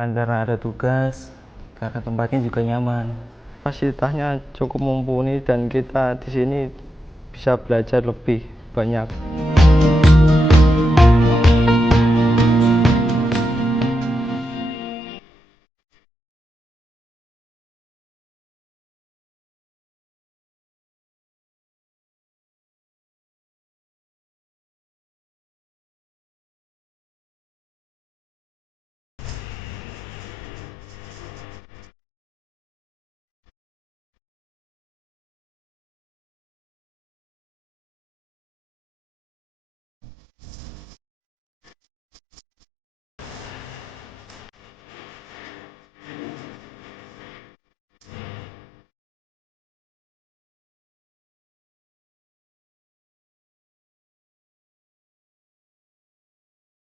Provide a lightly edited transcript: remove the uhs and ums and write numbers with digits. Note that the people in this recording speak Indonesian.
Karena ada tugas, karena tempatnya juga nyaman. Fasilitasnya cukup mumpuni dan kita di sini bisa belajar lebih banyak.